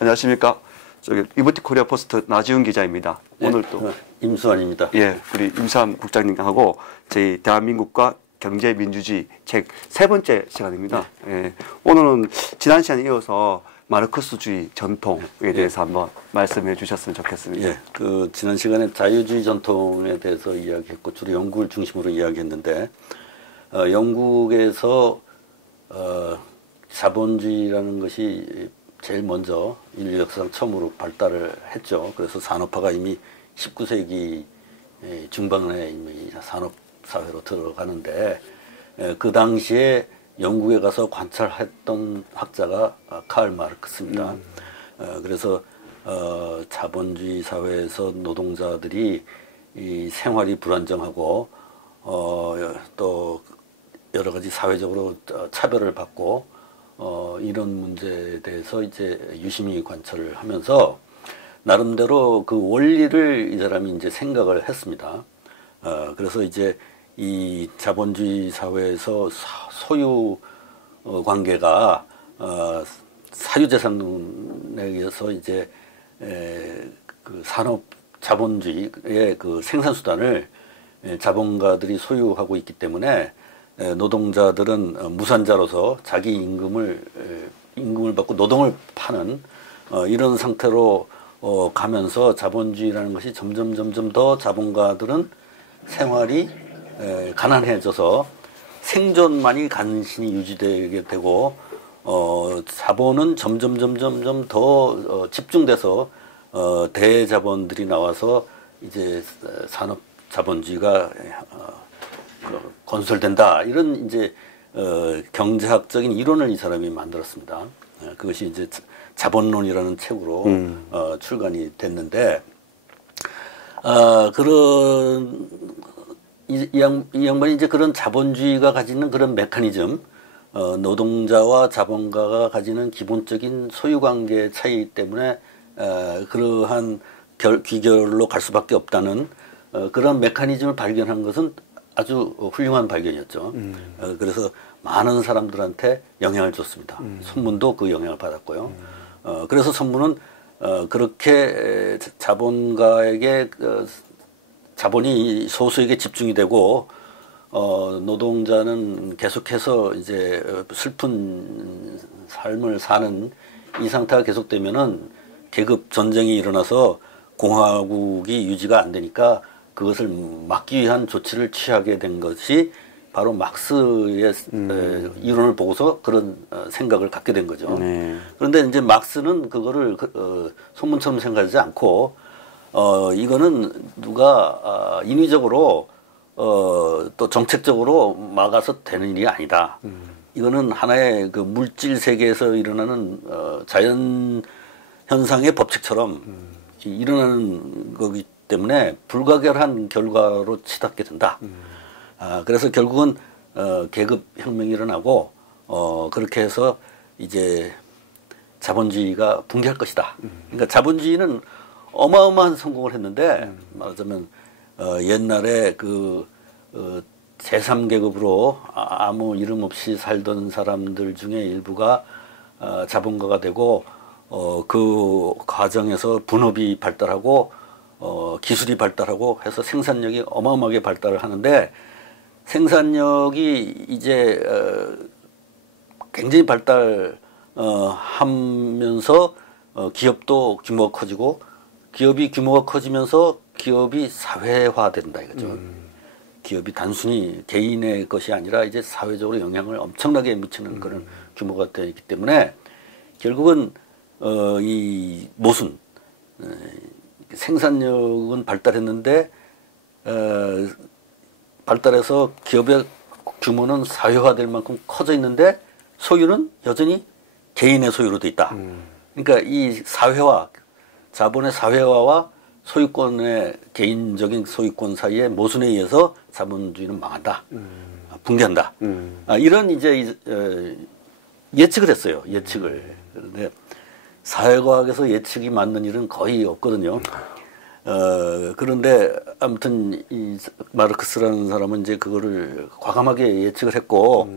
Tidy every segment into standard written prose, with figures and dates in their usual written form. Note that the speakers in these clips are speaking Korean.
안녕하십니까. 저기 리버티 코리아 포스트 나지훈 기자입니다. 네, 오늘 또 임수환입니다. 예, 우리 임수환 국장님하고 저희 대한민국과 경제 민주주의 책 세 번째 시간입니다. 네. 예, 오늘은 지난 시간에 이어서 마르크스주의 전통에 대해서 한번 말씀해 주셨으면 좋겠습니다. 예, 그 지난 시간에 자유주의 전통에 대해서 이야기했고 주로 영국을 중심으로 이야기했는데 영국에서 자본주의라는 것이 제일 먼저 인류 역사상 처음으로 발달을 했죠. 그래서 산업화가 이미 19세기 중반에 이미 산업사회로 들어가는데 그 당시에 영국에 가서 관찰했던 학자가 칼 마르크스입니다. 그래서 자본주의 사회에서 노동자들이 이 생활이 불안정하고 또 여러 가지 사회적으로 차별을 받고 이런 문제에 대해서 이제 유심히 관찰을 하면서 나름대로 그 원리를 이 사람이 이제 생각을 했습니다. 그래서 이제 이 자본주의 사회에서 소유 관계가 사유재산론에 의해서 이제 그 산업 자본주의의 그 생산수단을 자본가들이 소유하고 있기 때문에 노동자들은 무산자로서 자기 임금을 받고 노동을 파는 이런 상태로 가면서 자본주의라는 것이 점점 더 자본가들은 생활이 가난해져서 생존만이 간신히 유지되게 되고 자본은 점점 더 집중돼서 대자본들이 나와서 이제 산업 자본주의가 건설된다 이런 이제 경제학적인 이론을 이 사람이 만들었습니다. 그것이 이제 자본론이라는 책으로 출간이 됐는데 그런 이 양반이 이제 그런 자본주의가 가지는 그런 메커니즘, 노동자와 자본가가 가지는 기본적인 소유관계 차이 때문에 그러한 귀결로 갈 수밖에 없다는 그런 메커니즘을 발견한 것은 아주 훌륭한 발견이었죠. 그래서 많은 사람들한테 영향을 줬습니다. 선문도 그 영향을 받았고요. 그래서 선문은 그렇게 자본가에게 자본이 소수에게 집중이 되고 노동자는 계속해서 이제 슬픈 삶을 사는 이 상태가 계속되면은 계급 전쟁이 일어나서 공화국이 유지가 안 되니까 그것을 막기 위한 조치를 취하게 된 것이 바로 막스의 이론을 보고서 그런 생각을 갖게 된 거죠. 그런데 이제 막스는 그거를 소문처럼 생각하지 않고 이거는 누가 인위적으로 또 정책적으로 막아서 되는 일이 아니다. 이거는 하나의 그 물질 세계에서 일어나는 자연 현상의 법칙처럼 일어나는 거기 때문에 불가결한 결과로 치닫게 된다. 그래서 결국은 계급 혁명이 일어나고 그렇게 해서 이제 자본주의가 붕괴할 것이다. 그러니까 자본주의는 어마어마한 성공을 했는데 말하자면 옛날에 그 제3계급으로 아무 이름 없이 살던 사람들 중에 일부가 자본가가 되고 그 과정에서 분업이 발달하고 기술이 발달하고 해서 생산력이 어마어마하게 발달을 하는데 생산력이 이제 굉장히 발달하면서 기업도 규모가 커지고 기업이 규모가 커지면서 기업이 사회화된다 이거죠. 기업이 단순히 개인의 것이 아니라 이제 사회적으로 영향을 엄청나게 미치는 그런 규모가 되기 때문에 결국은 이 모순 생산력은 발달했는데 발달해서 기업의 규모는 사회화될 만큼 커져 있는데 소유는 여전히 개인의 소유로 돼 있다. 그러니까 이 사회화, 자본의 사회화와 소유권의 개인적인 소유권 사이의 모순에 의해서 자본주의는 망한다. 붕괴한다. 이런 이제 예측을 했어요. 예측을. 그런데 사회과학에서 예측이 맞는 일은 거의 없거든요. 그런데 아무튼 이 마르크스라는 사람은 이제 그거를 과감하게 예측을 했고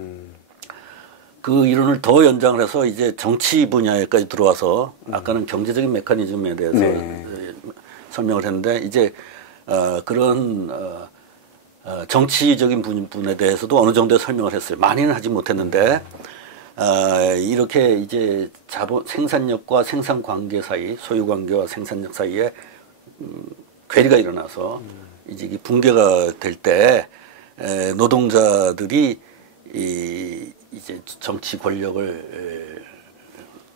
그 이론을 더 연장을 해서 이제 정치 분야에까지 들어와서 아까는 경제적인 메커니즘에 대해서 설명을 했는데 이제 그런 정치적인 부분에 대해서도 어느 정도 설명을 했어요. 많이는 하지 못했는데 이렇게 이제 생산력과 생산 관계 사이, 소유 관계와 생산력 사이에 괴리가 일어나서 이제 붕괴가 될 때 노동자들이 이제 정치 권력을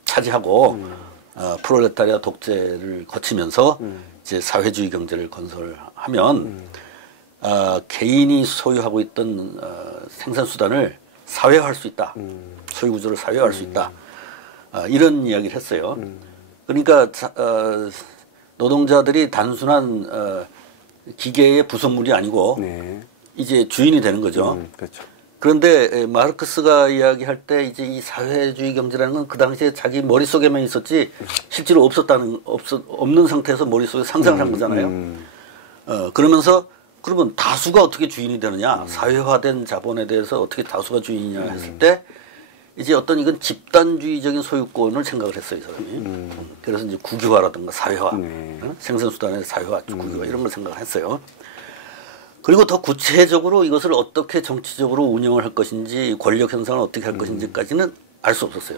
차지하고 프롤레타리아 독재를 거치면서 이제 사회주의 경제를 건설하면 개인이 소유하고 있던 생산 수단을 사회화할 수 있다. 소유 구조를 사회화할 수 있다. 이런 이야기를 했어요. 그러니까 노동자들이 단순한 기계의 부속물이 아니고 네. 이제 주인이 되는 거죠. 그렇죠. 그런데 마르크스가 이야기할 때 이제 이 사회주의 경제라는 건 그 당시에 자기 머릿속에만 있었지 실제로 없는 상태에서 머릿속에 상상을 한 거잖아요. 그러면서 그러면 다수가 어떻게 주인이 되느냐, 사회화된 자본에 대해서 어떻게 다수가 주인이냐 했을 때 이제 어떤 이건 집단주의적인 소유권을 생각을 했어요, 이 사람이. 그래서 이제 국유화라든가 사회화, 생산수단의 사회화, 국유화 이런 걸 생각을 했어요. 그리고 더 구체적으로 이것을 어떻게 정치적으로 운영을 할 것인지, 권력 현상을 어떻게 할 것인지까지는 알 수 없었어요.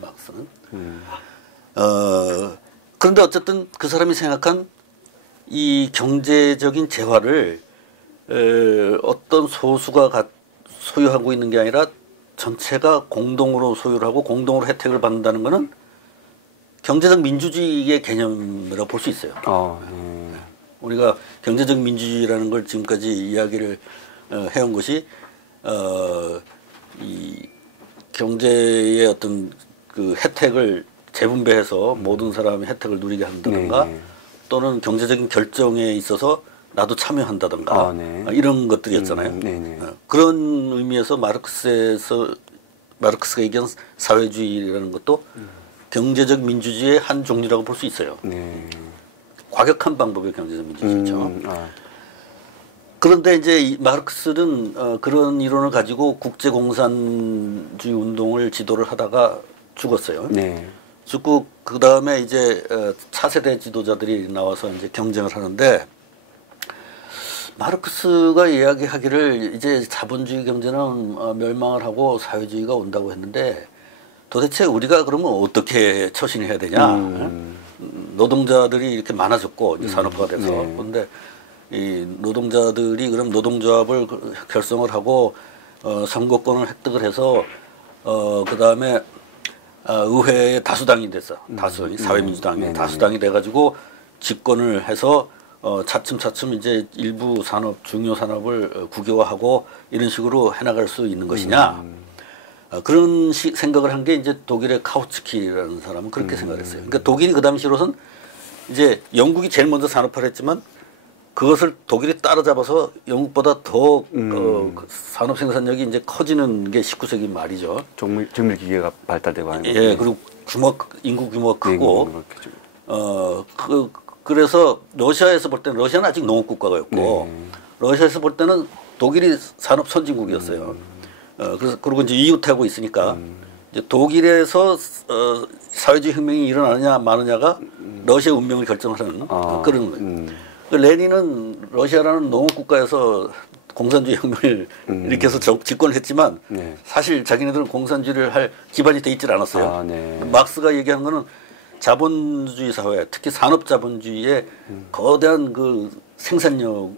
마르크스는. 그런데 어쨌든 그 사람이 생각한 이 경제적인 재화를 어떤 소수가 소유하고 있는 게 아니라 전체가 공동으로 소유를 하고 공동으로 혜택을 받는다는 것은 경제적 민주주의의 개념이라고 볼 수 있어요. 우리가 경제적 민주주의라는 걸 지금까지 이야기를 해온 것이 이 경제의 어떤 그 혜택을 재분배해서 모든 사람이 혜택을 누리게 한다든가 또는 경제적인 결정에 있어서 나도 참여한다든가 이런 것들이었잖아요. 그런 의미에서 마르크스가 얘기한 사회주의라는 것도 경제적 민주주의의 한 종류라고 볼 수 있어요. 과격한 방법의 경제적 민주주의죠. 그런데 이제 이 마르크스는 그런 이론을 가지고 국제공산주의 운동을 지도를 하다가 죽었어요. 죽고 그 다음에 이제 차세대 지도자들이 나와서 이제 경쟁을 하는데 마르크스가 이야기하기를 이제 자본주의 경제는 멸망을 하고 사회주의가 온다고 했는데 도대체 우리가 그러면 어떻게 처신해야 되냐? 노동자들이 이렇게 많아졌고 이제 산업화가 돼서 그런데 이 노동자들이 그럼 노동조합을 결성을 하고 선거권을 획득을 해서 그 다음에 의회의 다수당이 됐어. 사회민주당이 다수당이 돼가지고 집권을 해서 차츰차츰 이제 일부 산업, 중요 산업을 국유화하고 이런 식으로 해나갈 수 있는 것이냐. 그런 생각을 한 게 이제 독일의 카우츠키라는 사람은 그렇게 생각을 했어요. 그러니까 독일이 그 당시로선 이제 영국이 제일 먼저 산업화를 했지만 그것을 독일이 따라잡아서 영국보다 더 산업 생산력이 이제 커지는 게 19세기 말이죠. 정밀 기계가 발달되고 하는. 예, 그리고 인구 규모가 크고 그래서 러시아에서 볼 때는 러시아는 아직 농업 국가였고 러시아에서 볼 때는 독일이 산업 선진국이었어요. 그래서 그리고 이제 이웃하고 있으니까 이제 독일에서 사회주의 혁명이 일어나느냐 마느냐가 러시아 운명을 결정하는 그런 거예요. 레닌은 러시아라는 농업 국가에서 공산주의 혁명을 일으켜서 집권을 했지만 사실 자기네들은 공산주의를 할 기반이 돼 있질 않았어요. 막스가 얘기하는 거는 자본주의 사회, 특히 산업 자본주의의 거대한 그 생산력을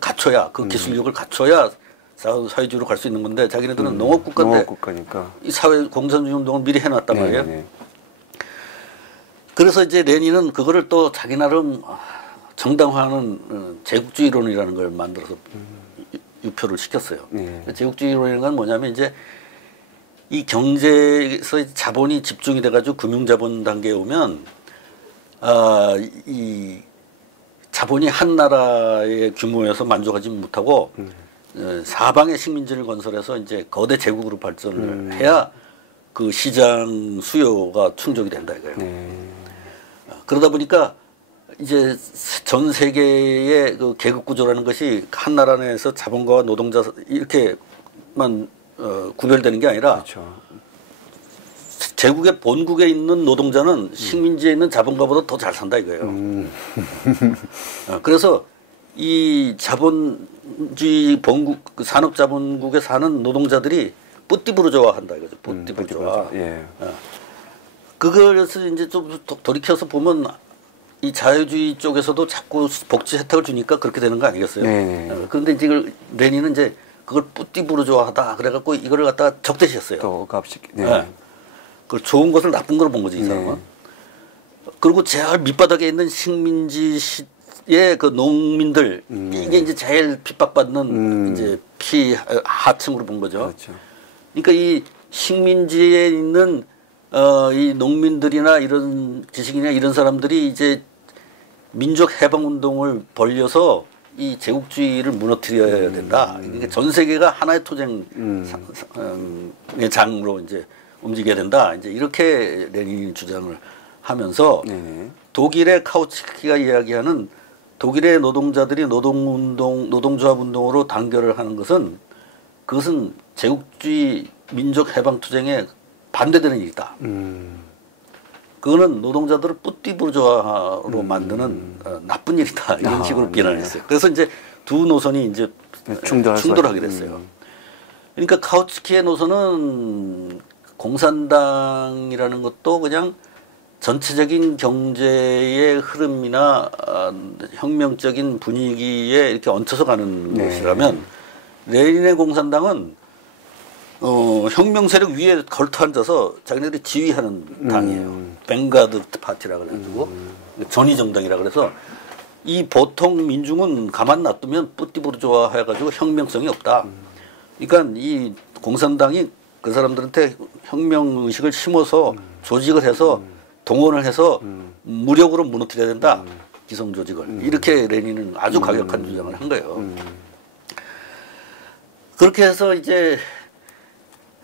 갖춰야 그 기술력을 갖춰야 사회주의로 갈 수 있는 건데 자기네들은 농업 국가니까 이 사회 공산주의 운동을 미리 해놨단 말이에요. 그래서 이제 레닌은 그거를 또 자기 나름 정당화하는 제국주의론이라는 걸 만들어서 유표를 시켰어요. 제국주의론이라는 건 뭐냐면 이제 이 경제에서 자본이 집중이 돼가지고 금융자본 단계에 오면 이 자본이 한 나라의 규모에서 만족하지 못하고 사방에 식민지를 건설해서 이제 거대 제국으로 발전을 해야 그 시장 수요가 충족이 된다 이거예요. 그러다 보니까 이제 전 세계의 그 계급 구조라는 것이 한 나라 내에서 자본가와 노동자 이렇게만 구별되는 게 아니라 그렇죠. 제국의 본국에 있는 노동자는 식민지에 있는 자본가보다 더 잘 산다 이거예요. 그래서 이 자본주의 본국 산업자본국에 사는 노동자들이 뿌띠부르조아한다 이거죠. 뿌띠부르조아. 예. 그것을 이제 좀 돌이켜서 보면 이 자유주의 쪽에서도 자꾸 복지 혜택을 주니까 그렇게 되는 거 아니겠어요? 네. 그런데 이제 이걸 레닌은 이제 그걸 뿌띠부르조아하다 그래갖고 이거를 갖다가 적대시했어요. 또 값이. 네. 네. 그 좋은 것을 나쁜 걸로 본 거지 이 사람은. 그리고 제일 밑바닥에 있는 식민지의 그 농민들 이게 이제 제일 핍박받는 이제 하층으로 본 거죠. 그렇죠. 그러니까 이 식민지에 있는 이 농민들이나 이런 지식인이나 이런 사람들이 이제 민족 해방 운동을 벌려서 이 제국주의를 무너뜨려야 된다. 그러니까 전 세계가 하나의 투쟁의 장으로 이제 움직여야 된다. 이제 이렇게 레닌이 주장을 하면서 독일의 카우츠키가 이야기하는 독일의 노동자들이 노동조합 운동으로 단결을 하는 것은 그것은 제국주의 민족 해방 투쟁에 반대되는 일이다. 그거는 노동자들을 뿌띠부르조아로 만드는 나쁜 일이다. 이런 식으로 비난했어요. 그래서 이제 두 노선이 이제 충돌하게 됐어요. 그러니까 카우츠키의 노선은 공산당이라는 것도 그냥 전체적인 경제의 흐름이나 혁명적인 분위기에 이렇게 얹혀서 가는 것이라면 레닌의 공산당은 혁명 세력 위에 걸터 앉아서 자기네들이 지휘하는 당이에요. 뱅가드 파티라 그래가지고 전위정당이라 그래서 이 보통 민중은 가만 놔두면 뿌띠부르조아 해가지고 혁명성이 없다. 그러니까 이 공산당이 그 사람들한테 혁명 의식을 심어서 조직을 해서 동원을 해서 무력으로 무너뜨려야 된다. 기성 조직을. 이렇게 레닌은 아주 과격한 주장을 한 거예요. 그렇게 해서 이제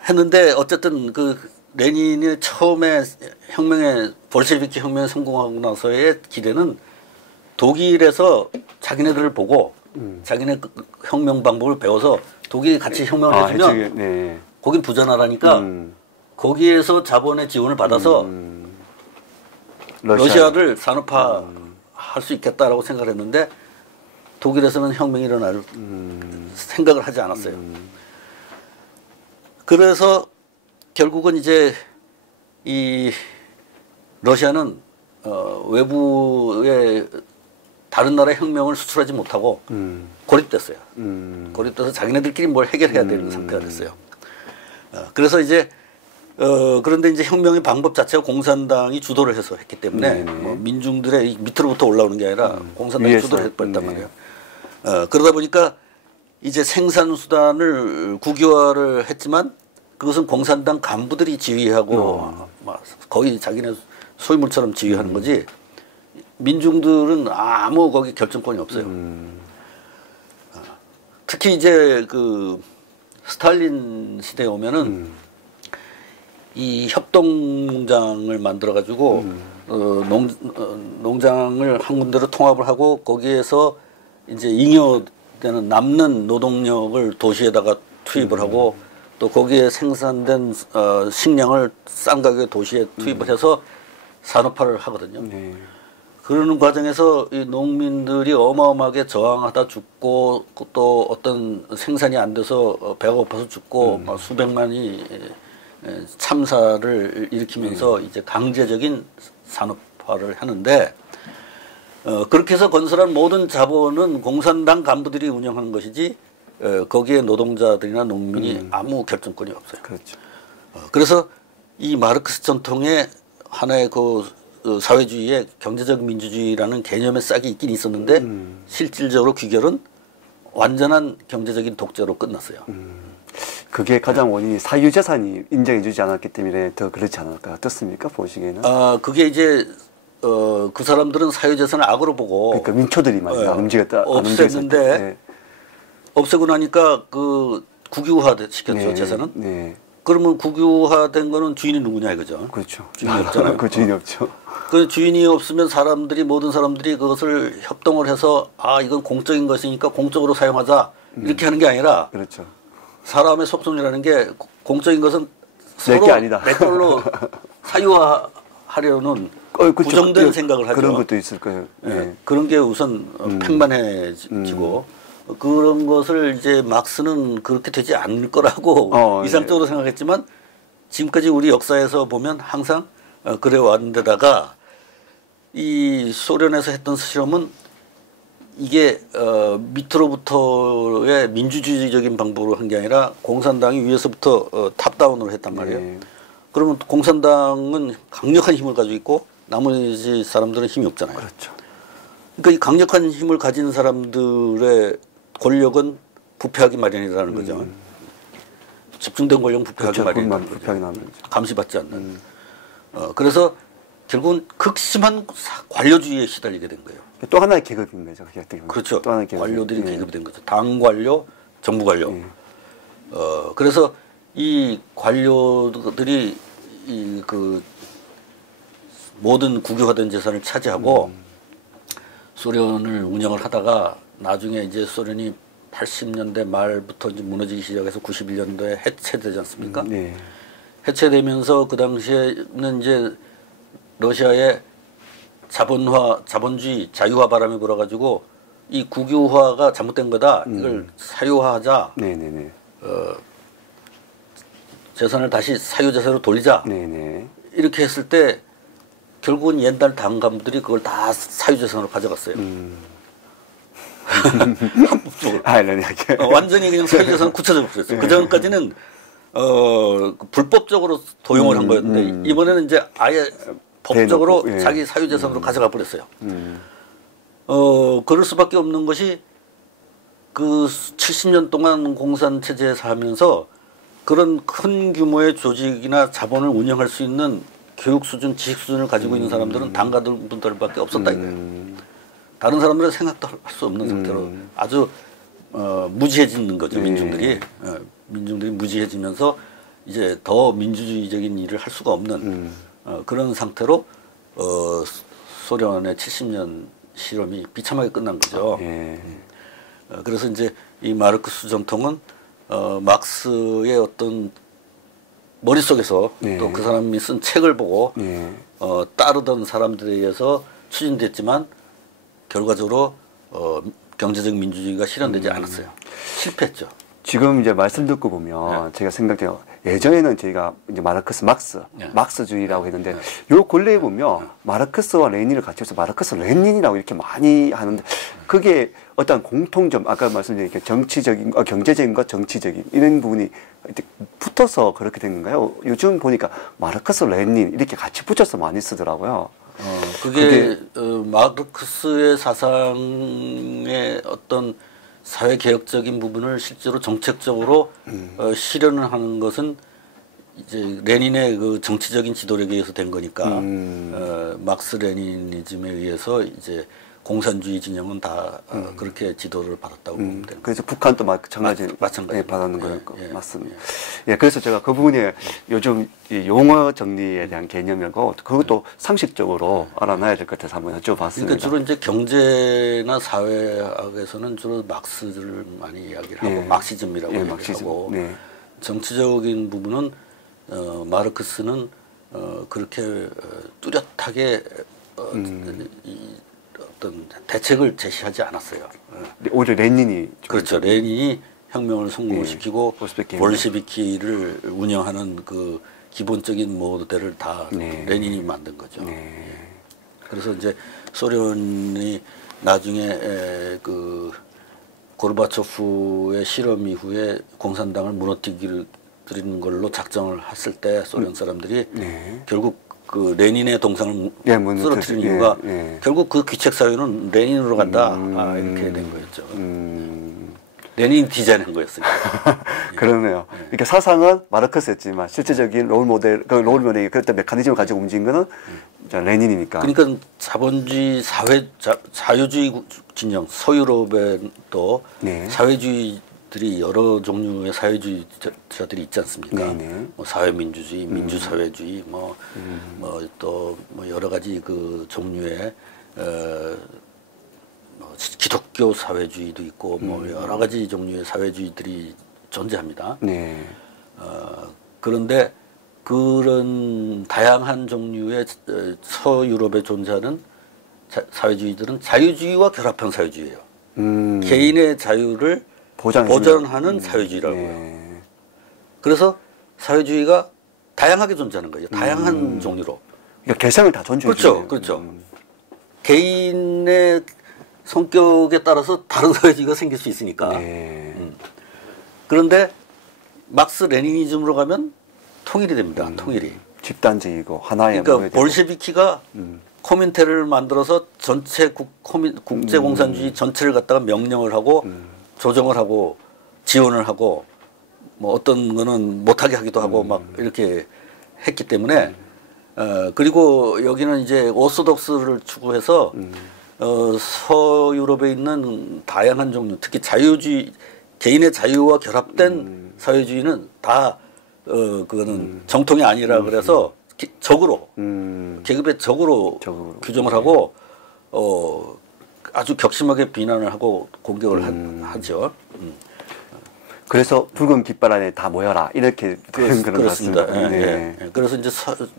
했는데 어쨌든 그 레닌이 처음에 볼셰비키 혁명에 성공하고 나서의 기대는 독일에서 자기네들을 보고 자기네 혁명 방법을 배워서 독일이 같이 혁명을 해주면 거긴 부자나라니까 거기에서 자본의 지원을 받아서 러시아를 산업화 할 수 있겠다라고 생각을 했는데 독일에서는 혁명이 일어날 생각을 하지 않았어요. 그래서 결국은 이제 이 러시아는 외부의 다른 나라의 혁명을 수출하지 못하고 고립됐어요. 고립돼서 자기네들끼리 뭘 해결해야 되는 상태가 됐어요. 그래서 이제 그런데 이제 혁명의 방법 자체가 공산당이 주도를 해서 했기 때문에 뭐 민중들의 밑으로부터 올라오는 게 아니라 공산당이 주도를 해버렸단 말이에요. 그러다 보니까 이제 생산수단을 국유화를 했지만 그것은 공산당 간부들이 지휘하고 막 거의 자기네 소유물처럼 지휘하는 거지 민중들은 아무 거기 결정권이 없어요. 특히 이제 그 스탈린 시대에 오면은 이 협동농장을 만들어 가지고 농장을 한 군데로 통합을 하고 거기에서 이제 잉여되는 남는 노동력을 도시에다가 투입을 하고 또 거기에 생산된 식량을 싼 가격에 도시에 투입을 해서 산업화를 하거든요. 그러는 과정에서 이 농민들이 어마어마하게 저항하다 죽고 또 어떤 생산이 안 돼서 배가 고파서 죽고 막 수백만이 참사를 일으키면서 이제 강제적인 산업화를 하는데 그렇게 해서 건설한 모든 자본은 공산당 간부들이 운영하는 것이지 거기에 노동자들이나 농민이 아무 결정권이 없어요. 그렇죠. 그래서 이 마르크스 전통의 하나의 그 사회주의의 경제적 민주주의라는 개념의 싹이 있긴 있었는데 실질적으로 귀결은 완전한 경제적인 독재로 끝났어요. 그게 가장 원인이 사유재산이 인정해주지 않았기 때문에 더 그렇지 않을까 어떻습니까 보시기에는? 그게 이제 그 사람들은 사유재산을 악으로 보고 그러니까 민초들이 많이 안 움직였다. 없앴는데 없애고 나니까 그 국유화 시켰죠 재산은. 그러면 국유화된 거는 주인이 누구냐 이거죠. 그렇죠. 주인이 없잖아요. 그 주인이 없죠. 그 주인이 없으면 모든 사람들이 그것을 협동을 해서 이건 공적인 것이니까 공적으로 사용하자 이렇게 하는 게 아니라 그렇죠. 사람의 속성이라는 게 공적인 것은 내게 서로 아니다. 내 걸로 사유화하려는 그렇죠. 부정된 생각을 하죠. 그런 것도 있을 거예요. 예. 그런 게 우선 팽만해지고 그런 것을 이제 막스는 그렇게 되지 않을 거라고 이상적으로 생각했지만 지금까지 우리 역사에서 보면 항상 그래 왔는데다가 이 소련에서 했던 실험은 이게 밑으로부터의 민주주의적인 방법으로 한 게 아니라 공산당이 위에서부터 탑다운으로 했단 말이에요. 그러면 공산당은 강력한 힘을 가지고 있고 나머지 사람들은 힘이 없잖아요. 그렇죠. 그러니까 이 강력한 힘을 가진 사람들의 권력은 부패하기 마련이라는 거죠. 집중된 권력은 부패하기 그렇죠. 마련이라는 부패하기 거죠. 마련이죠. 감시받지 않는. 그래서 결국은 극심한 관료주의에 시달리게 된 거예요. 또 하나의 계급인 거죠. 그렇죠. 또 하나의 계급. 관료들이 계급이 된 거죠. 당 관료, 정부 관료. 그래서 이 관료들이 그 모든 국유화된 재산을 차지하고 소련을 운영을 하다가 나중에 이제 소련이 80년대 말부터 이제 무너지기 시작해서 91년도에 해체되지 않습니까? 해체되면서 그 당시에는 이제 러시아의 자본주의, 자유화 바람이 불어가지고 이 국유화가 잘못된 거다. 이걸 사유화하자. 재산을 다시 사유재산으로 돌리자. 이렇게 했을 때 결국은 옛날 당 간부들이 그걸 다 사유재산으로 가져갔어요. 합법적으로. 완전히 그냥 사유재산 구체적으로 그랬어요. 그 전까지는 불법적으로 도용을 한 거였는데 이번에는 이제 아예 법적으로 자기 사유재산으로 가져가 버렸어요. 그럴 수밖에 없는 것이 그 70년 동안 공산체제에서 하면서 그런 큰 규모의 조직이나 자본을 운영할 수 있는 교육 수준, 지식 수준을 가지고 있는 사람들은 당가분들밖에 없었다 이거예요. 다른 사람들은 생각도 할 수 없는 상태로 아주 무지해지는 거죠. 민중들이 무지해지면서 이제 더 민주주의적인 일을 할 수가 없는 그런 상태로 소련의 70년 실험이 비참하게 끝난 거죠. 그래서 이제 이 마르크스 전통은 막스의 어떤 머릿속에서 또 그 사람이 쓴 책을 보고 따르던 사람들에 의해서 추진됐지만 결과적으로 경제적 민주주의가 실현되지 않았어요. 실패했죠. 지금 이제 말씀 듣고 보면 제가 생각해요. 예전에는 저희가 이제 마르크스, 막스주의라고 했는데 요 근래에 보면 마르크스와 레닌을 같이 해서 마르크스, 레닌이라고 이렇게 많이 하는데 그게 어떤 공통점, 아까 말씀드린 정치적인, 경제적인 것, 정치적인 이런 부분이 붙어서 그렇게 된 건가요? 요즘 보니까 마르크스, 레닌 이렇게 같이 붙여서 많이 쓰더라고요. 그게 마르크스의 사상의 어떤 사회개혁적인 부분을 실제로 정책적으로 실현을 하는 것은 이제 레닌의 그 정치적인 지도력에 의해서 된 거니까 막스 레니니즘에 의해서 이제 공산주의 진영은 다 그렇게 지도를 받았다고 보면 됩니다. 그래서 북한도 마찬가지 받았는 거예요. 맞습니다. 그래서 제가 그 부분에 요즘 이 용어 정리에 대한 개념이고 그것도 상식적으로 알아놔야 될 것 같아서 한번 여쭤봤습니다. 그러니까 주로 이제 경제나 사회학에서는 주로 막스를 많이 이야기를 하고 막시즘이라고 얘기하고 정치적인 부분은 마르크스는 그렇게 뚜렷하게 어떤 대책을 제시하지 않았어요. 오히려 레닌이 그렇죠. 레닌이 혁명을 성공시키고 볼시비키를 운영하는 그 기본적인 모델을 다 레닌이 만든 거죠. 그래서 이제 소련이 나중에 그 고르바초프의 실험 이후에 공산당을 무너뜨리는 걸로 작정을 했을 때 소련 사람들이 결국 그 레닌의 동상을 쓰러뜨리는 이유가 결국 그 귀책 사유는 레닌으로 간다 이렇게 된 거였죠. 레닌이 디자인한 거였으니까. 그러네요. 그러니까 사상은 마르크스였지만 실제적인 롤모델이 그랬던 메커니즘을 가지고 움직인 거는 레닌이니까. 그러니까 자본주의 자유주의 진영 서유럽에 또 사회주의들이 여러 종류의 사회주의자들이 있지 않습니까? 뭐 사회민주주의, 민주사회주의, 또 여러 가지 그 종류의 기독교 사회주의도 있고 뭐 여러 가지 종류의 사회주의들이 존재합니다. 네. 그런데 그런 다양한 종류의 서유럽에 존재하는 사회주의들은 자유주의와 결합한 사회주의예요. 개인의 자유를 보전하는 사회주의라고요. 네. 그래서 사회주의가 다양하게 존재하는 거예요. 다양한 종류로. 그러니까 개성을 다 존중해 주네요. 그렇죠. 개인의 성격에 따라서 다른 사회주의가 생길 수 있으니까. 네. 그런데 막스 레니니즘으로 가면 통일이 됩니다. 통일이. 집단적이고 하나의 그러니까 볼셰비키가 코민테를 만들어서 전체 국제공산주의 전체를 갖다가 명령을 하고 조정을 하고 지원을 하고 뭐 어떤 거는 못하게 하기도 하고 막 이렇게 했기 때문에 그리고 여기는 이제 오소독스를 추구해서 서유럽에 있는 다양한 종류 특히 자유주의 개인의 자유와 결합된 사회주의는 다 그거는 정통이 아니라 그래서 적으로 계급의 적으로 규정을 하고 아주 격심하게 비난을 하고 공격을 하죠. 그래서 붉은 깃발 안에 다 모여라 이렇게 되는 그런 그렇습니다. 같습니다. 네. 예. 그래서 이제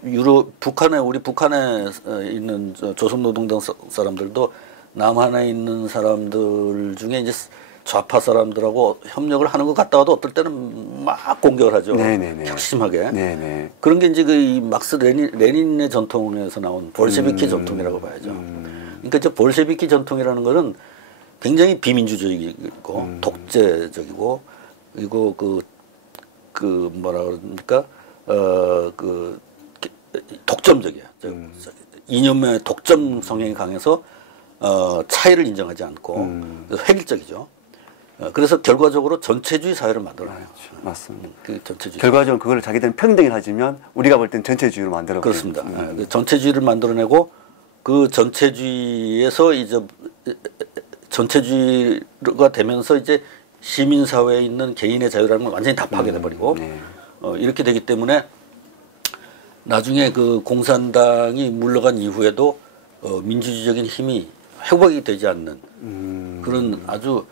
우리 북한에 있는 조선노동당 사람들도 남한에 있는 사람들 중에 이제 좌파 사람들하고 협력을 하는 것 같다가도 어떨 때는 막 공격을 하죠. 네네네. 격심하게. 네네. 그런 게 이제 그 막스 레닌의 전통에서 나온 볼셰비키 전통이라고 봐야죠. 그러니까 이제 볼셰비키 전통이라는 거는 굉장히 비민주적이고 독재적이고 그리고 그 뭐라 그럽니까 독점적이야. 이념의 독점 성향이 강해서 차이를 인정하지 않고 획일적이죠. 그래서 결과적으로 전체주의 사회를 만들어내요. 그렇죠. 맞습니다. 그 전체주의. 결과적으로 그거를 자기들은 평등을 하지만 우리가 볼 땐 전체주의로 만들어. 그렇습니다. 그 전체주의를 만들어내고 그 전체주의에서 이제 전체주의가 되면서 이제 시민사회에 있는 개인의 자유라는 건 완전히 다 파괴돼 버리고 이렇게 되기 때문에 나중에 그 공산당이 물러간 이후에도 민주주의적인 힘이 회복이 되지 않는 그런 아주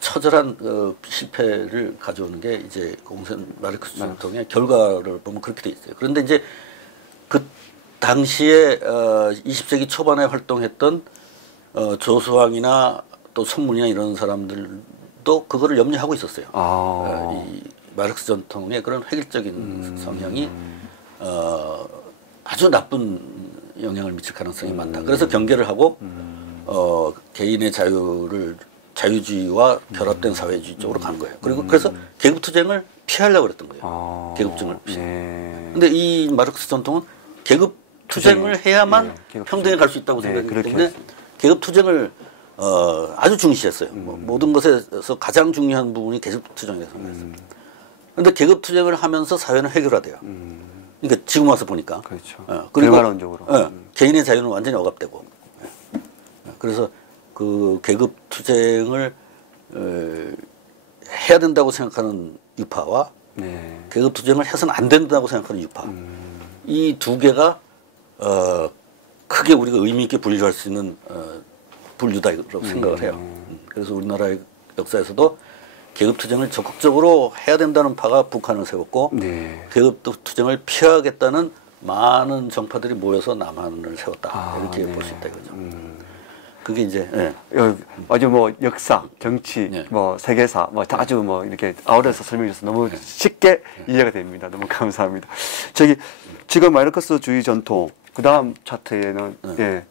처절한 실패를 가져오는 게 이제 마르크스 전통의 결과를 보면 그렇게 돼 있어요. 그런데 이제 그 당시에 20세기 초반에 활동했던 조수왕이나 또 손문이나 이런 사람들도 그거를 염려하고 있었어요. 이 마르크스 전통의 그런 획일적인 성향이 아주 나쁜 영향을 미칠 가능성이 많다. 그래서 경계를 하고 개인의 자유주의와 결합된 사회주의 쪽으로 가는 거예요. 그리고 그래서 계급투쟁을 피하려고 그랬던 거예요. 계급투쟁을 피하려고. 그런데 이 마르크스 전통은 계급투쟁을 해야만 평등에 갈 수 있다고 생각했기 때문에 계급투쟁을 아주 중시했어요. 모든 것에서 가장 중요한 부분이 계급투쟁이라고 생각했습니다. 그런데 계급투쟁을 하면서 사회는 회결화돼요. 그러니까 지금 와서 보니까. 그렇죠. 그리고 결과론적으로. 개인의 자유는 완전히 억압되고. 그래서 그 계급 투쟁을 해야 된다고 생각하는 유파와 계급 투쟁을 해서는 안 된다고 생각하는 유파. 이 두 개가 크게 우리가 의미 있게 분류할 수 있는 분류다라고 생각을 해요. 그래서 우리나라의 역사에서도 계급 투쟁을 적극적으로 해야 된다는 파가 북한을 세웠고 계급 투쟁을 피하겠다는 많은 정파들이 모여서 남한을 세웠다. 이렇게 볼 수 있다 이거죠. 그게 이제 아주 뭐 역사, 정치, 뭐 세계사, 뭐 아주 뭐 이렇게 아우러서 설명해 주셔서 너무 쉽게 이해가 됩니다. 너무 감사합니다. 지금 마르크스주의 전통 그 다음 차트에는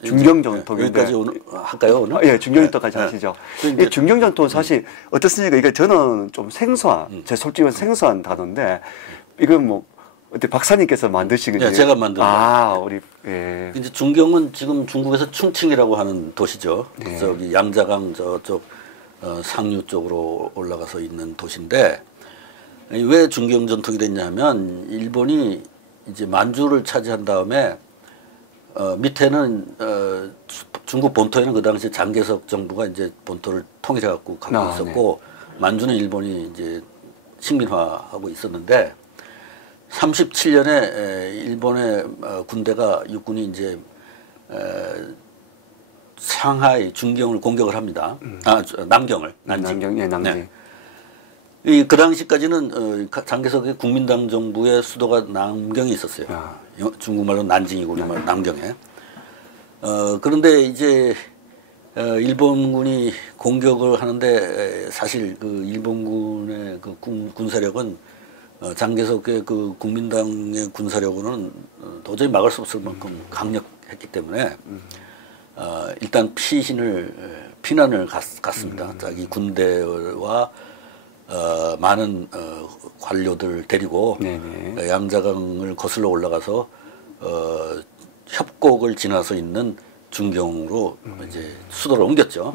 중경 전통인데 여기까지 할까요 오늘? 중경 전통까지 하시죠. 이 중경 전통은 사실 어떻습니까? 이게 저는 좀 생소한, 제 솔직히 생소한 단어인데 이건 뭐 어때 박사님께서 만드신 거예요? 제가 만든 거예요. 우리 이제 중경은 지금 중국에서 충칭이라고 하는 도시죠. 저기 양자강 저쪽 상류 쪽으로 올라가서 있는 도시인데 왜 중경 전통이 됐냐면 일본이 이제 만주를 차지한 다음에 밑에는 중국 본토에는 그 당시 장개석 정부가 이제 본토를 통일해 갖고 갖고 있었고 만주는 일본이 이제 식민화하고 있었는데 37년에 일본의 군대가 육군이 이제 상하이 중경을 공격을 합니다. 남경을 난징. 난징. 그 당시까지는 장개석의 국민당 정부의 수도가 남경에 있었어요. 중국말로 난징이고 우리말로 남경에. 그런데 이제 일본군이 공격을 하는데 사실 그 일본군의 그 군사력은 장개석의 그 국민당의 군사력으로는 도저히 막을 수 없을 만큼 강력했기 때문에 일단 피난을 갔습니다. 자기 군대와 많은 관료들 데리고 양자강을 거슬러 올라가서 협곡을 지나서 있는 중경으로 이제 수도를 옮겼죠.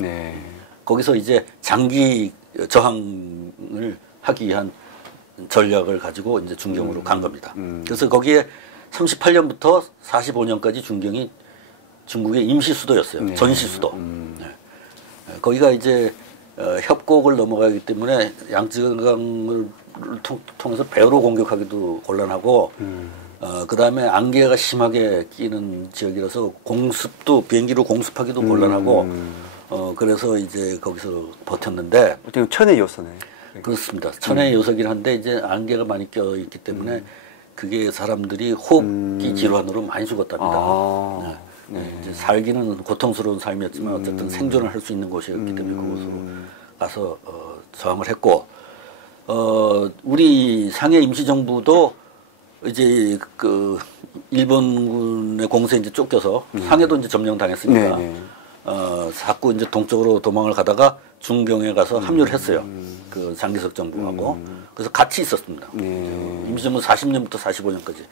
거기서 이제 장기 저항을 하기 위한 전략을 가지고 이제 중경으로 간 겁니다. 그래서 거기에 38년부터 45년까지 중경이 중국의 임시 수도였어요. 전시 수도. 거기가 이제 협곡을 넘어가기 때문에 양쯔강을 통해서 배로 공격하기도 곤란하고 그 다음에 안개가 심하게 끼는 지역이라서 비행기로 공습하기도 곤란하고 그래서 이제 거기서 버텼는데 어떻게 천의 요소네. 그렇습니다. 천의 요소긴 한데 이제 안개가 많이 껴 있기 때문에 그게 사람들이 호흡기 질환으로 많이 죽었답니다. 이제 살기는 고통스러운 삶이었지만 어쨌든 생존을 할 수 있는 곳이었기 때문에 그곳으로 가서 저항을 했고 우리 상해 임시정부도 이제 그 일본군의 공세에 이제 쫓겨서 상해도 이제 점령당했으니까 자꾸 이제 동쪽으로 도망을 가다가 중경에 가서 합류를 했어요. 그 장개석 정부하고 그래서 같이 있었습니다. 임시정부 40년부터 45년까지.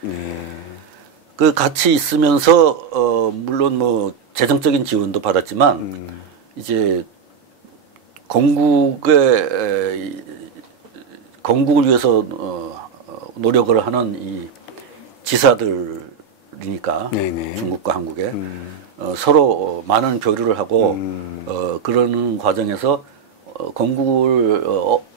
그 같이 있으면서 물론 뭐 재정적인 지원도 받았지만 이제 건국을 위해서 노력을 하는 이 지사들이니까 중국과 한국에 서로 많은 교류를 하고 그러는 과정에서 건국을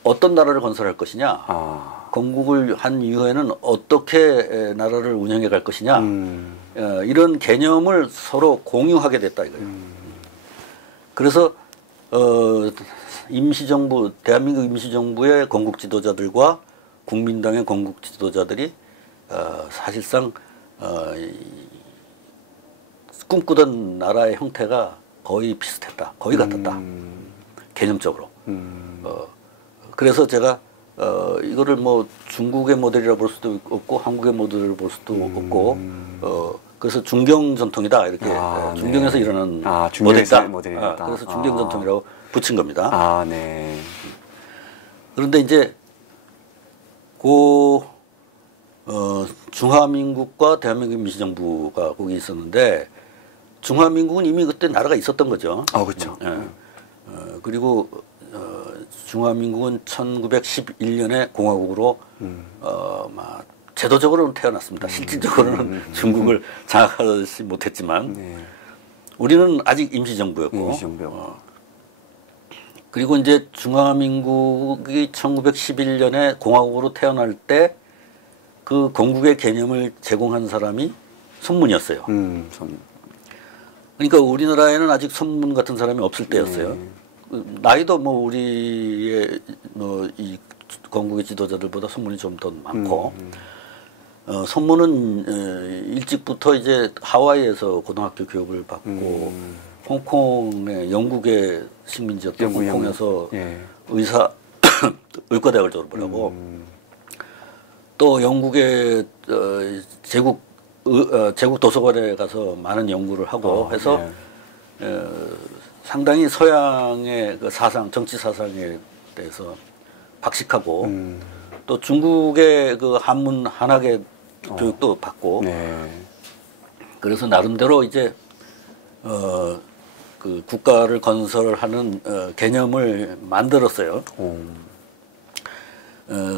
어떤 나라를 건설할 것이냐, 건국을 한 이후에는 어떻게 나라를 운영해 갈 것이냐 이런 개념을 서로 공유하게 됐다 이거예요. 그래서 임시정부 대한민국 임시정부의 건국 지도자들과 국민당의 건국 지도자들이 사실상 꿈꾸던 나라의 형태가 거의 비슷했다, 거의 같았다 개념적으로. 그래서 제가 이거를 뭐 중국의 모델이라 볼 수도 없고 한국의 모델을 볼 수도 없고 그래서 중경 전통이다 이렇게 중경에서 일어난 모델이다. 그래서 중경 전통이라고 붙인 겁니다. 그런데 이제 중화민국과 대한민국 임시정부가 거기 있었는데 중화민국은 이미 그때 나라가 있었던 거죠. 그렇죠. 그리고 중화민국은 1911년에 공화국으로 제도적으로는 태어났습니다. 실질적으로는 중국을 장악하지 못했지만 우리는 아직 임시정부였고 그리고 이제 중화민국이 1911년에 공화국으로 태어날 때 그 건국의 개념을 제공한 사람이 손문이었어요. 그러니까 우리나라에는 아직 손문 같은 사람이 없을 때였어요. 나이도 뭐 우리의 이 건국의 지도자들보다 손문이 좀 더 많고 손문은 일찍부터 이제 하와이에서 고등학교 교육을 받고 홍콩의 영국의 식민지였던 홍콩에서 의과대학을 졸업하고 또 영국의 제국 도서관에 가서 많은 연구를 하고 해서 상당히 서양의 그 사상, 정치 사상에 대해서 박식하고 또 중국의 그 한문 한학의 교육도 받고 그래서 나름대로 이제 그 국가를 건설하는 개념을 만들었어요.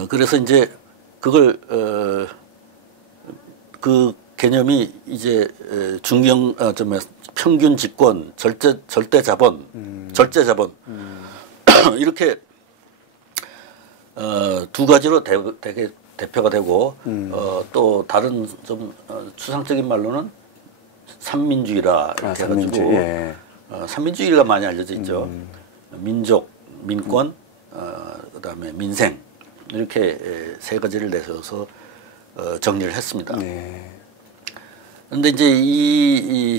그래서 이제 그걸 그 개념이 이제 평균 집권, 절대 자본 이렇게 두 가지로 되게 대표가 되고 또 다른 좀 추상적인 말로는 삼민주의라 이렇게 해가지고 삼민주의가 많이 알려져 있죠. 민족, 민권, 그다음에 민생 이렇게 세 가지를 내세워서 정리를 했습니다. 네. 그런데 이제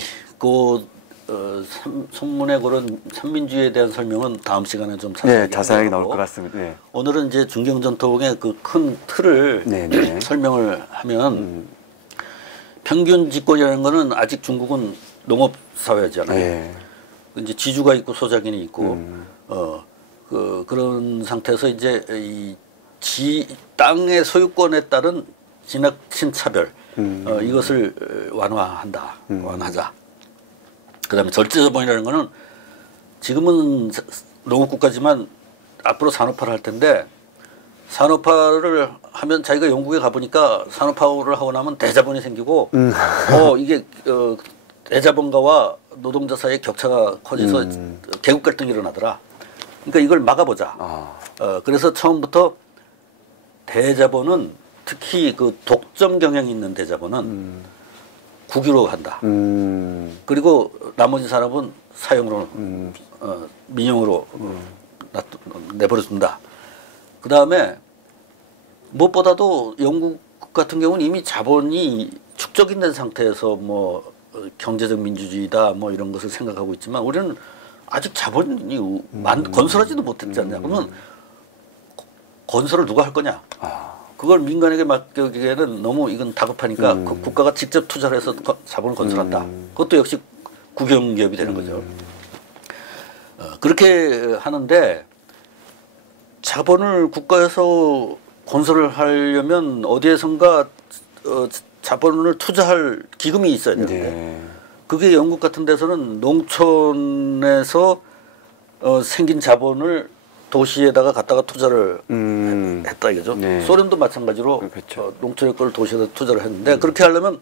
선문에 그런 삼민주의에 대한 설명은 다음 시간에 좀 자세하게 나올 것 같습니다. 네. 오늘은 이제 중경전통의 그 큰 틀을 설명을 하면 평균 집권이라는 거는 아직 중국은 농업 사회잖아요. 네. 이제 지주가 있고 소작인이 있고 그런 상태에서 이제 땅의 소유권에 따른 지나친 차별 이것을 완화하자. 그다음에 절제자본이라는 거는 지금은 농업국가지만 앞으로 산업화를 할 텐데 산업화를 하면 자기가 영국에 가보니까 산업화를 하고 나면 대자본이 생기고 이게 대자본가와 노동자 사이의 격차가 커져서 계급 갈등이 일어나더라. 그러니까 이걸 막아보자. 그래서 처음부터 대자본은 특히 그 독점 경영이 있는 대자본은 국유로 한다. 그리고 나머지 산업은 사용으로 민영으로 내버려둔다. 그 다음에 무엇보다도 영국 같은 경우는 이미 자본이 축적된 상태에서 뭐 경제적 민주주의다 뭐 이런 것을 생각하고 있지만 우리는 아직 자본이 건설하지도 못했지 않냐. 그러면 건설을 누가 할 거냐. 그걸 민간에게 맡기기에는 너무 이건 다급하니까 국가가 직접 투자를 해서 자본을 건설한다. 그것도 역시 국영기업이 되는 거죠. 그렇게 하는데 자본을 국가에서 건설을 하려면 어디에선가 자본을 투자할 기금이 있어야 되는데 그게 영국 같은 데서는 농촌에서 생긴 자본을 도시에다가 갖다가 투자를 했다 이거죠. 소련도 마찬가지로 그렇죠. 농촌의 걸 도시에다 투자를 했는데 그렇게 하려면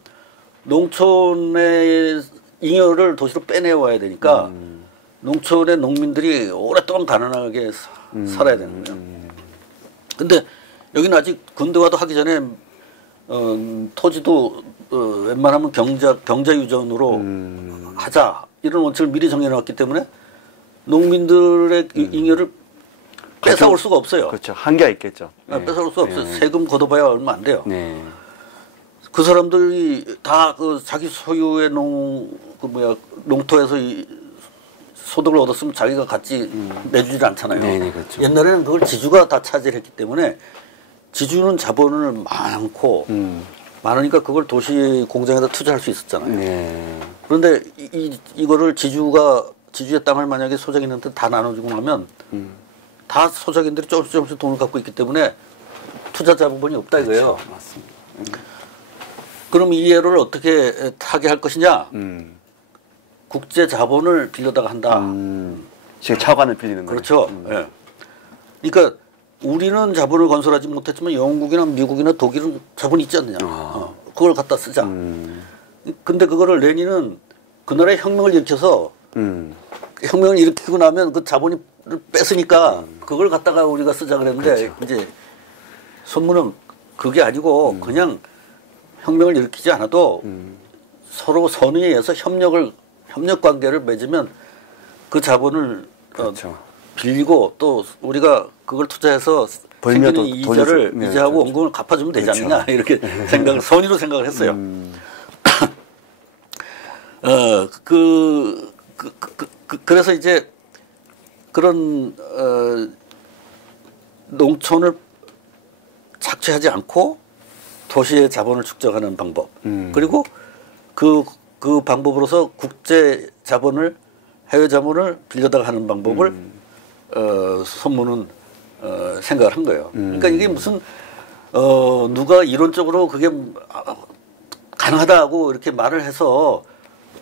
농촌의 잉여를 도시로 빼내와야 되니까 농촌의 농민들이 오랫동안 가난하게 살아야 되는 거예요. 근데 여기는 아직 근대화도 하기 전에 토지도 웬만하면 경자 유전으로 하자 이런 원칙을 미리 정해놨기 때문에 농민들의 잉여를 뺏어올 수가 없어요. 그렇죠. 한계가 있겠죠. 뺏어올 수가 없어요. 세금 걷어봐야 얼마 안 돼요. 그 사람들이 다 그 자기 소유의 농토에서 소득을 얻었으면 자기가 같이 내주질 않잖아요. 그렇죠. 옛날에는 그걸 지주가 다 차지했기 때문에 지주는 자본을 많으니까 그걸 도시 공장에다 투자할 수 있었잖아요. 그런데 이거를 지주의 땅을 만약에 소작인한테 다 나눠주고 나면 다 소작인들이 조금씩 돈을 갖고 있기 때문에 투자 자본이 없다 이거예요. 그렇죠. 맞습니다. 그럼 이 예를 어떻게 타게 할 것이냐? 국제 자본을 빌려다가 한다. 지금 차관을 빌리는 거예요. 그렇죠. 그러니까 우리는 자본을 건설하지 못했지만 영국이나 미국이나 독일은 자본이 있지 않느냐. 그걸 갖다 쓰자. 근데 그거를 레닌은 그 나라의 혁명을 일으켜서 혁명을 일으키고 나면 그 자본이 뺐으니까 그걸 갖다가 우리가 쓰자 그랬는데 그렇죠. 이제 선문은 그게 아니고 그냥 혁명을 일으키지 않아도 서로 선의에 의해서 협력 관계를 맺으면 그 자본을 그렇죠. 빌리고 또 우리가 그걸 투자해서 생기는 이자를 이자하고 원금을 갚아주면 되지 그렇죠. 않느냐 이렇게 선의로 생각을 했어요. 그래서 이제 그런 농촌을 착취하지 않고 도시의 자본을 축적하는 방법 그리고 그 방법으로서 국제 자본을 해외 자본을 빌려다가 하는 방법을 선문은 생각을 한 거예요. 그러니까 이게 무슨 누가 이론적으로 그게 가능하다고 이렇게 말을 해서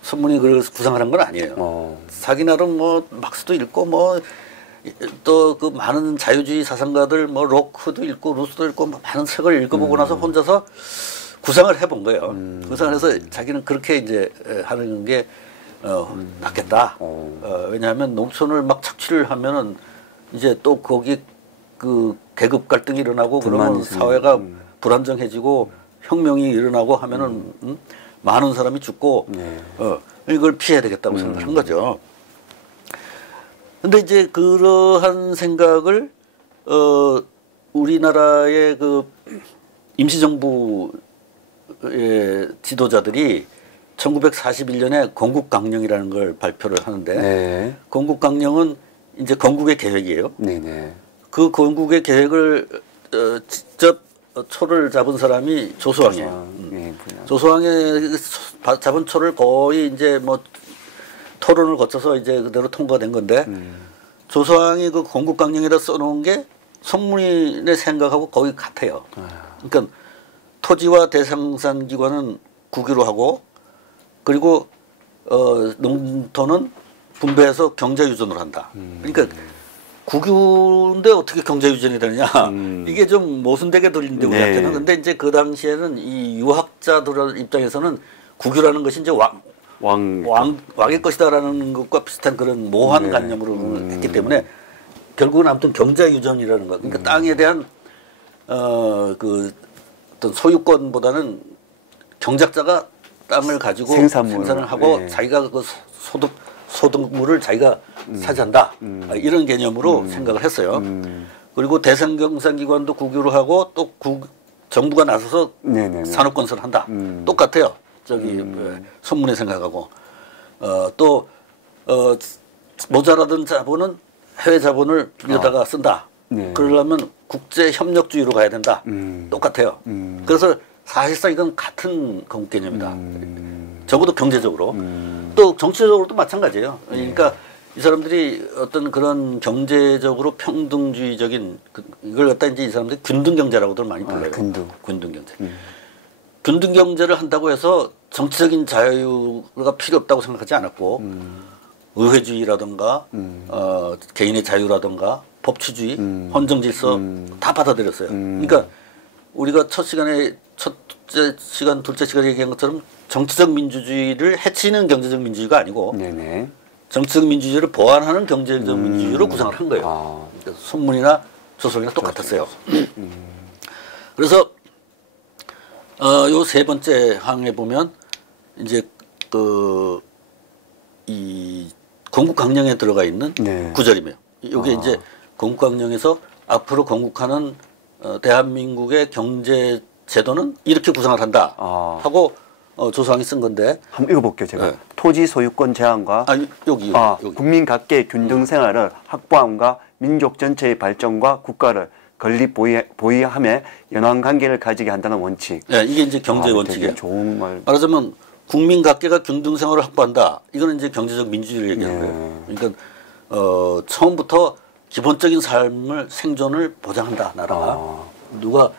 선문이 그걸 구상을 한 건 아니에요. 자기 나름 뭐 막스도 읽고 뭐 또 그 많은 자유주의 사상가들 뭐 로크도 읽고 루스도 읽고 뭐 많은 책을 읽어보고 나서 혼자서 구상을 해본 거예요. 구상을 해서 자기는 그렇게 이제 하는 게 낫겠다. 왜냐하면 농촌을 막 착취를 하면은 이제 또 거기 그 계급 갈등이 일어나고 그러면 사회가 불안정해지고 혁명이 일어나고 하면은 많은 사람이 죽고 이걸 피해야 되겠다고 생각을 한 거죠. 근데 이제 그러한 생각을 우리나라의 그 임시정부의 지도자들이 1941년에 건국강령이라는 걸 발표를 하는데 네. 건국강령은 이제 건국의 계획이에요. 네네. 그 건국의 계획을 직접 초를 잡은 사람이 조수왕이에요. 네, 조수왕이 잡은 초를 거의 이제 뭐 토론을 거쳐서 이제 그대로 통과된 건데 조수왕이 그 건국강령에다 써놓은 게 손문인의 생각하고 거의 같아요. 그러니까 토지와 대생산기관은 국유로 하고 그리고 농토는 분배해서 경제유전으로 한다. 그러니까 국유인데 어떻게 경제유전이 되느냐. 이게 좀 모순되게 들리는데 우리한테는. 근데 이제 그 당시에는 이 유학자들 입장에서는 국유라는 것이 이제 왕의 것이다라는 것과 비슷한 그런 모호한 관념으로 했기 때문에 결국은 아무튼 경제유전이라는 것. 그러니까 땅에 대한 그 어떤 소유권보다는 경작자가 땅을 가지고 생산을 하고 자기가 그 소득물을 자기가 차지한다. 이런 개념으로 생각을 했어요. 그리고 대생경산기관도 국유로 하고 또 정부가 나서서 산업건설을 한다. 똑같아요. 저기 손문의 생각하고 또 모자라던 자본은 해외 자본을 빌려다가 쓴다. 그러려면 국제협력주의로 가야 된다. 똑같아요. 그래서 사실상 이건 같은 건국 개념이다. 적어도 경제적으로. 또 정치적으로도 마찬가지예요. 그러니까 이 사람들이 어떤 그런 경제적으로 평등주의적인 이걸 갖다 이제 이 사람들이 균등경제라고들 많이 불러요. 균등경제. 균등경제를 한다고 해서 정치적인 자유가 필요 없다고 생각하지 않았고 의회주의라든가 개인의 자유라든가 법치주의, 헌정질서 다 받아들였어요. 그러니까 우리가 첫째 시간, 둘째 시간에 얘기한 것처럼 정치적 민주주의를 해치는 경제적 민주주의가 아니고 정치적 민주주의를 보완하는 경제적 민주주의로 구상을 한 거예요. 그러니까 손문이나 조선이나 똑같았어요. 그래서 요 세 번째 항에 보면 이제 이 건국강령에 들어가 있는 구절이며 이게 이제 건국강령에서 앞으로 건국하는 대한민국의 경제 제도는 이렇게 구상을 한다 하고 조상이 쓴 건데 한번 읽어볼게요. 제가 토지 소유권 제한과 여기. 국민 각계의 균등 생활을 확보함과 민족 전체의 발전과 국가를 건립 보위함에 연한 관계를 가지게 한다는 원칙. 이게 이제 경제 원칙이에요. 좋은 말. 말하자면 국민 각계가 균등 생활을 확보한다. 이거는 이제 경제적 민주주의를 얘기하는 거예요. 그러니까 처음부터 기본적인 삶을 생존을 보장한다. 나라가 누가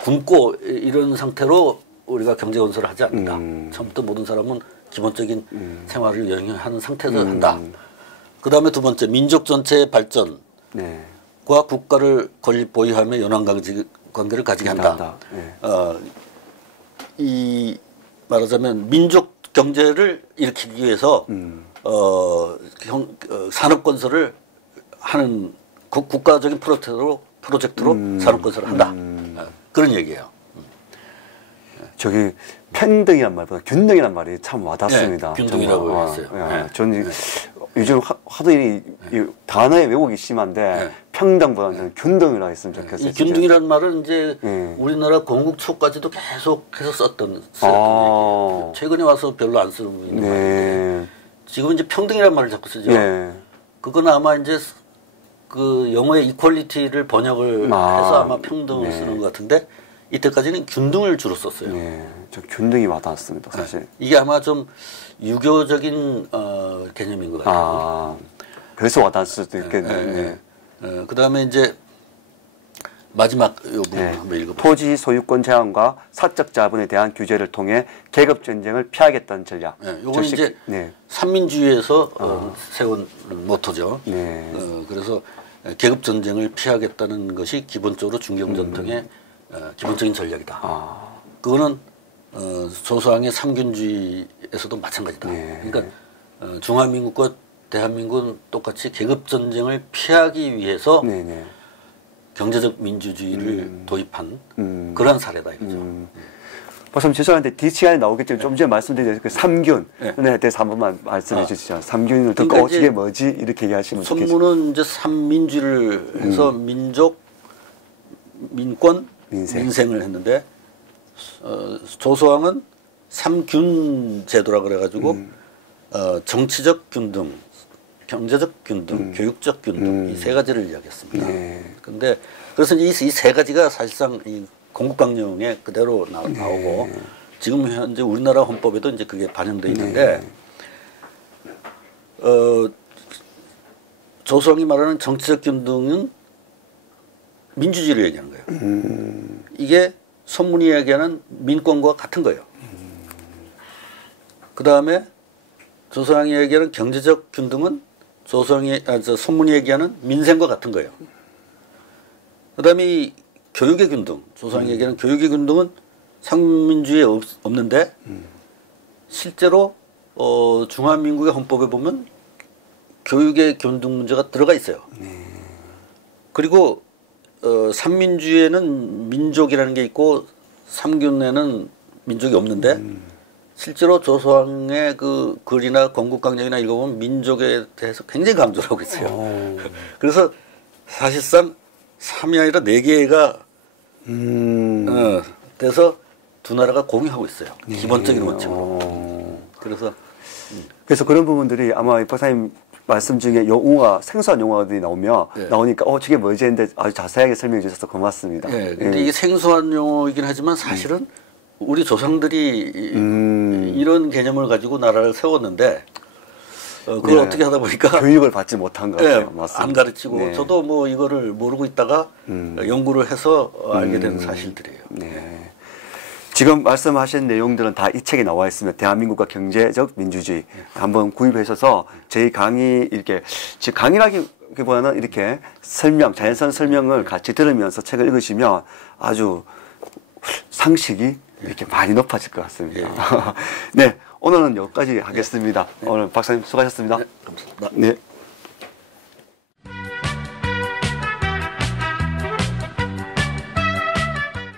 굶고 이런 상태로 우리가 경제 건설을 하지 않는다. 처음부터 모든 사람은 기본적인 생활을 영위하는 상태에서 한다. 그 다음에 두 번째 민족 전체의 발전과 국가를 건립 보위하며 연한 관계를 가지게 한다. 이 말하자면 민족 경제를 일으키기 위해서 산업 건설을 하는 국가적인 프로젝트로 산업 건설을 한다. 그런 얘기예요. 저기 평등이란 말보다 균등이란 말이 참 와닿습니다. 균등이라고 했어요. 저는 요즘 하도 이 단어의 왜곡이 심한데 평등보다는 저는 균등이라고 했으면 좋겠어요. 이 균등이라는 말은 이제 우리나라 건국 초까지도 계속해서 썼던 얘기예요. 최근에 와서 별로 안 쓰는 분이 있는 말인데 지금 이제 평등이라는 말을 자꾸 쓰죠. 그건 아마 이제 그 영어의 이퀄리티를 번역을 해서 아마 평등을 쓰는 것 같은데 이때까지는 균등을 주로 썼어요. 저 균등이 와닿았습니다, 사실. 이게 아마 좀 유교적인 개념인 것 같아요. 그래서 와닿을 수도 있겠네요. 그 다음에 이제 마지막 요 부분 한번 읽어보세요. 토지 소유권 제한과 사적 자본에 대한 규제를 통해 계급 전쟁을 피하겠다는 전략. 요건 이제 삼민주의에서 세운 모토죠. 그래서 계급 전쟁을 피하겠다는 것이 기본적으로 중경전통의 기본적인 전략이다. 그거는 조상의 삼균주의에서도 마찬가지다. 그러니까 중화민국과 대한민국은 똑같이 계급 전쟁을 피하기 위해서 경제적 민주주의를 도입한 그런 사례다 이거죠. 박사님 죄송한데 뒤시간에 나오겠지만 좀 전에 말씀드린 그 삼균에 대해서 한 번만 말씀해 주시죠. 삼균을 듣고 이게 뭐지 이렇게 얘기하시면 좋겠어요. 선문은 이제 삼민주의를 해서 민족, 민권, 민생을 했는데 조소왕은 삼균 제도라 그래가지고 정치적 균등, 경제적 균등, 교육적 균등 이 세 가지를 이야기했습니다. 그런데 그래서 이 세 가지가 사실상 이 건국강령에 그대로 나오고 지금 현재 우리나라 헌법에도 이제 그게 반영되어 있는데 조소왕이 말하는 정치적 균등은 민주주의를 얘기하는 거예요. 이게 선문이 얘기하는 민권과 같은 거예요. 그 다음에 조소왕이 얘기하는 경제적 균등은 선문이 얘기하는 민생과 같은 거예요. 그 다음에 이 교육의 균등, 조소왕이 얘기하는 교육의 균등은 상민주의에 없는데 실제로 중화민국의 헌법에 보면 교육의 균등 문제가 들어가 있어요. 그리고 삼민주의에는 민족이라는 게 있고 삼균에는 민족이 없는데 실제로 조소왕의 그 글이나 건국강령이나 읽어보면 민족에 대해서 굉장히 강조를 하고 있어요. 그래서 사실상 3이 아니라 4개가 돼서 두 나라가 공유하고 있어요. 기본적인 원칙으로. 그래서 그런 부분들이 아마 이 박사님 말씀 중에 용어가 생소한 용어들이 나오니까 저게 뭐지 했는데 아주 자세하게 설명해 주셔서 고맙습니다. 근데 이게 생소한 용어이긴 하지만 사실은 우리 조상들이 이런 개념을 가지고 나라를 세웠는데 그걸 어떻게 하다 보니까 교육을 받지 못한 것 같아요. 맞습니다. 안 가르치고 저도 뭐 이거를 모르고 있다가 연구를 해서 알게 된 사실들이에요. 지금 말씀하신 내용들은 다 이 책에 나와 있습니다. 대한민국과 경제적 민주주의. 한번 구입하셔서 저희 강의 이렇게 즉 강의라기보다는 이렇게 자연스러운 설명을 같이 들으면서 책을 읽으시면 아주 상식이 이렇게 많이 높아질 것 같습니다. 네, 오늘은 여기까지 하겠습니다. 오늘 박사님 수고하셨습니다. 감사합니다. 네.